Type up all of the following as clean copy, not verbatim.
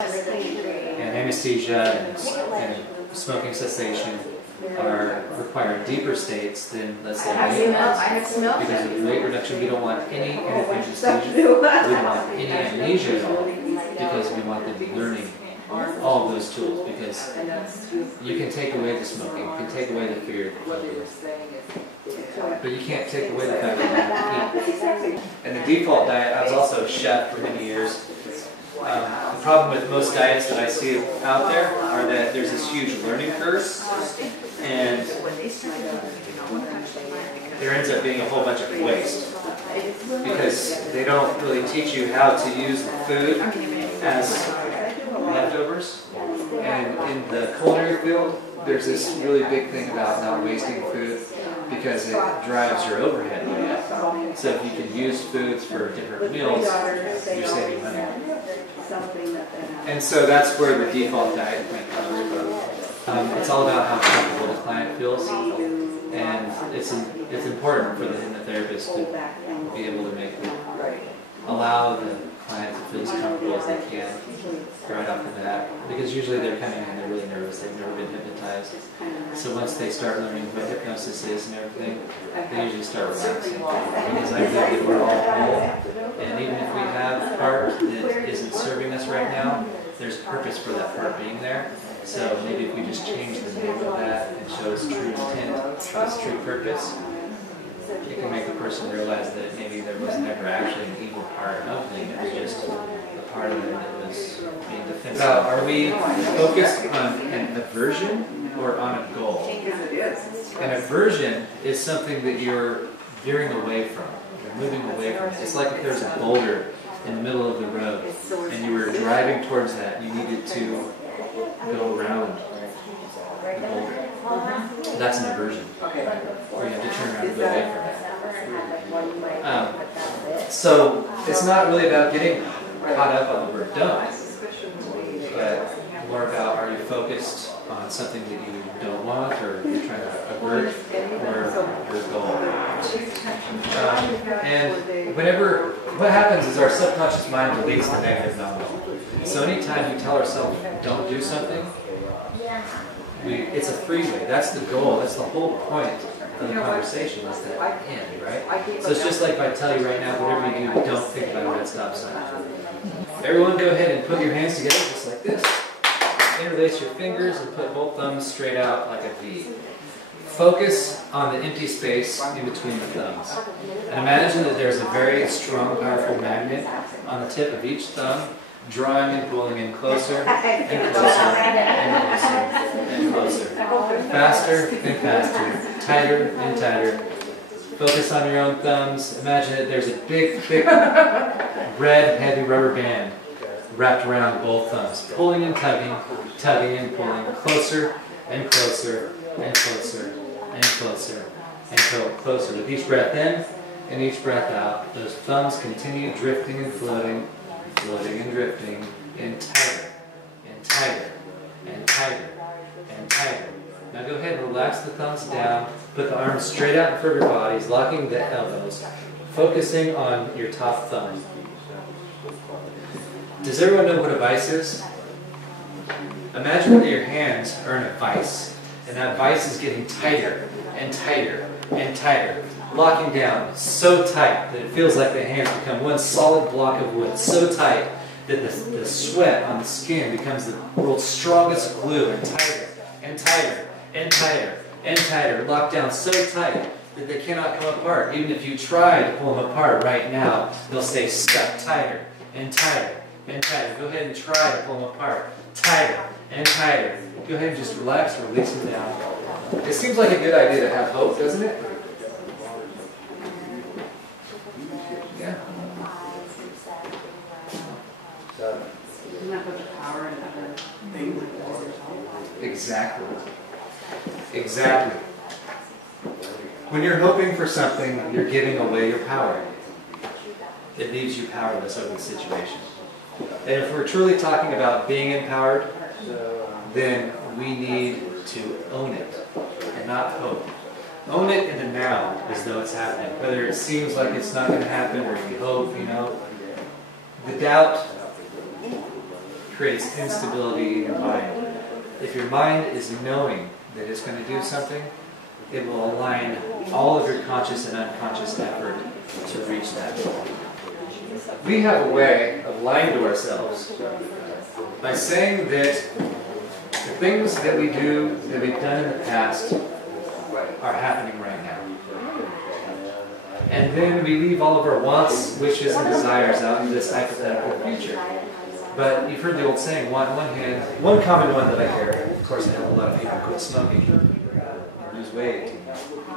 And anesthesia and smoking cessation require deeper states than, let's say, maintenance. Because of weight reduction, we don't want any anesthesia, we don't want any amnesia at all, because we want them learning all of those tools, because you can take away the smoking, you can take away the fear, but you can't take away the fact that you have to eat. And the default diet, I was also a chef for many years. The problem with most diets that I see out there are that there's this huge learning curve, and there ends up being a whole bunch of waste, because they don't really teach you how to use the food as leftovers. And in the culinary field, there's this really big thing about not wasting food, because it drives your overhead way up. So if you can use foods for different meals, you're saving money. And so that's where the default diet plan comes from. It's all about how comfortable the client feels, and it's important for the hypnotherapist to be able to allow the client to feel as comfortable as they can right off the bat, because usually they're coming in, they're really nervous, they've never been hypnotized. So once they start learning what hypnosis is and everything, they usually start relaxing, because I think that we're all whole, and even if we have a part that isn't serving us right now, there's purpose for that part being there. So maybe if we just change the name of that and show its true intent, its true purpose, it can make the person realize that maybe there was never actually an evil part of them, it was just a part of them that was being defensive. So are we focused on an aversion or on a goal? An aversion is something that you're veering away from, you're moving away from. It's like if there's a boulder in the middle of the road and you were driving towards that, you needed to go around the boulder. That's an aversion, where you have to turn around and go away from it. So it's not really about getting caught up on the word don't, but more about, are you focused on something that you don't want, or you're trying to avert, or your goal. And what happens is our subconscious mind deletes the negative nominal. So anytime we tell ourselves don't do something, it's a freeway. That's the goal. That's the whole point of the conversation, is that end, right? So it's just like if I tell you right now, whatever you do, don't think about a red stop sign. Everyone go ahead and put your hands together just like this. Interlace your fingers and put both thumbs straight out like a V. Focus on the empty space in between the thumbs. And imagine that there's a very strong, powerful magnet on the tip of each thumb, drawing and pulling in closer and closer and closer and closer. Faster and faster, tighter and tighter. Focus on your own thumbs. Imagine that there's a big, thick, red, heavy rubber band wrapped around both thumbs. Pulling and tugging, tugging and pulling, closer and closer and closer and closer and closer. With each breath in and each breath out, those thumbs continue drifting and floating, floating and drifting, and tighter, and tighter, and tighter, and tighter. Now go ahead and relax the thumbs down, put the arms straight out in front of your bodies, locking the elbows, focusing on your top thumb. Does everyone know what a vice is? Imagine that your hands are in a vice, and that vice is getting tighter and tighter and tighter, locking down so tight that it feels like the hands become one solid block of wood, so tight that the sweat on the skin becomes the world's strongest glue, and tighter and tighter and tighter and tighter, locked down so tight that they cannot come apart. Even if you try to pull them apart right now, they'll stay stuck tighter and tighter and tighter. Go ahead and try to pull them apart. Tighter and tighter. Go ahead and just relax, release them down. It seems like a good idea to have hope, doesn't it? Yeah. Isn't that what the power and other things like that? Exactly. Exactly. When you're hoping for something, you're giving away your power. It leaves you powerless over the situation. And if we're truly talking about being empowered, then we need to own it and not hope. Own it in the now as though it's happening. Whether it seems like it's not going to happen or you hope, The doubt creates instability in your mind. If your mind is knowing that it's going to do something, it will align all of your conscious and unconscious effort to reach that goal. We have a way of lying to ourselves by saying that the things that we do, that we've done in the past, are happening right now. And then we leave all of our wants, wishes, and desires out in this hypothetical future. But you've heard the old saying, one common one that I hear, of course I help a lot of people quit smoking, lose weight,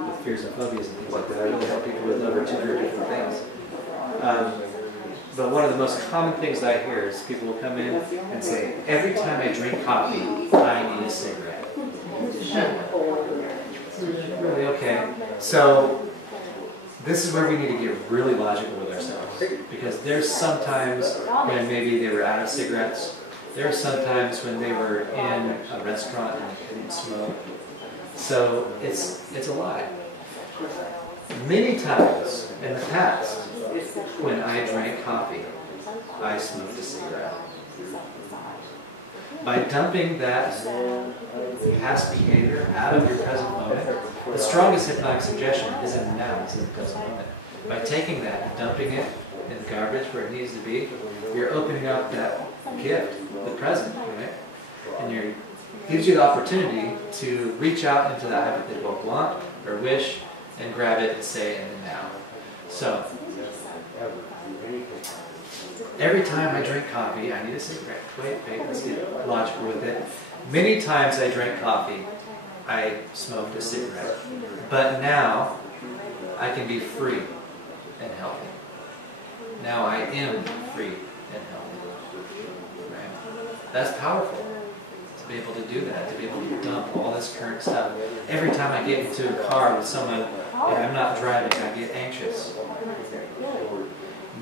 with fears and phobias and things like that. I really help people with over 200 different things. But one of the most common things that I hear is people will come in and say, every time I drink coffee, I need a cigarette. Really? Okay. So this is where we need to get really logical with ourselves. Because there's sometimes when maybe they were out of cigarettes. There are sometimes when they were in a restaurant and they couldn't smoke. So it's a lie. Many times in the past, when I drank coffee, I smoked a cigarette. By dumping that past behavior out of your present moment, the strongest hypnotic suggestion is in the now, it's in the present moment. By taking that and dumping it in the garbage where it needs to be, you're opening up that gift, the present, right? And it gives you the opportunity to reach out into that hypothetical want or wish and grab it and say in the now. So, every time I drink coffee, I need a cigarette. Wait, let's get logical with it. Many times I drank coffee, I smoked a cigarette. But now, I can be free and healthy. Now I am free and healthy. Right? That's powerful. To be able to do that, to be able to dump all this current stuff. Every time I get into a car with someone and I'm not driving, I get anxious.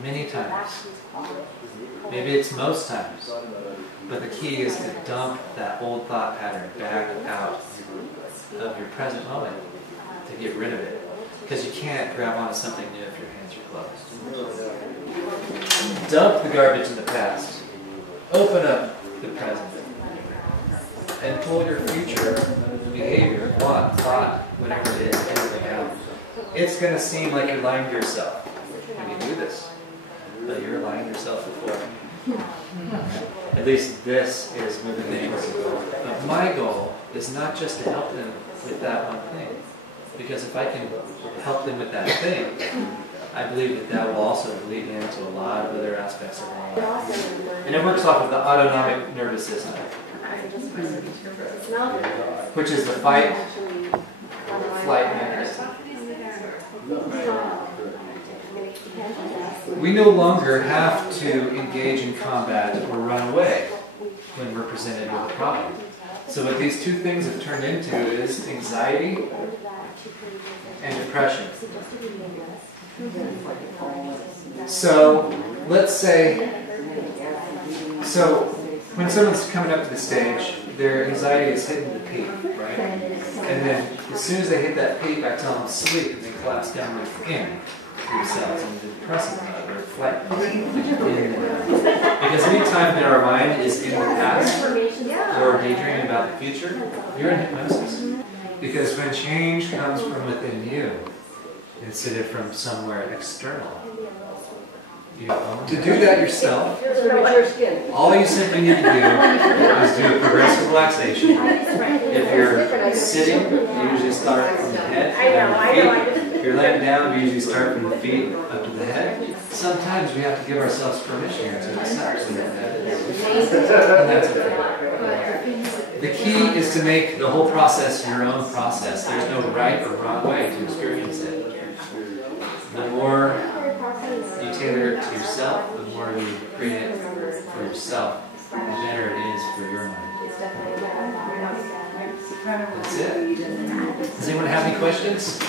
Many times. Maybe it's most times. But the key is to dump that old thought pattern back out of your present moment, to get rid of it. Because you can't grab onto something new if your hands are closed. Dump the garbage in the past. Open up the present. And pull your future behavior, want, thought, whatever it is, everything out. It's going to seem like you're lying to yourself when you do this. But you're lying to yourself before. At least this is moving things. But my goal is not just to help them with that one thing. Because if I can help them with that thing, I believe that that will also lead into a lot of other aspects of their life. And it works off of the autonomic nervous system, which is the fight, flight mechanism. We no longer have to engage in combat or run away when we're presented with a problem. So what these two things have turned into is anxiety and depression. So let's say, when someone's coming up to the stage, their anxiety is hitting the peak, right? And then as soon as they hit that peak, I tell them sleep and they collapse down within themselves into depressive mode or flight mode. Because any time that our mind is in the past or daydreaming about the future, you're in hypnosis. Because when change comes from within you instead of from somewhere external, to do that yourself, all you simply need to do is do a progressive relaxation. If you're sitting, you usually start from the head down to the feet. If you're laying down, you usually start from the feet up to the head. Sometimes we have to give ourselves permission to accept that. And that's okay. The key is to make the whole process your own process. There's no right or wrong way to experience it. The more you tailor it to yourself, the more you create it for yourself, the better it is for your mind. That's it. Does anyone have any questions?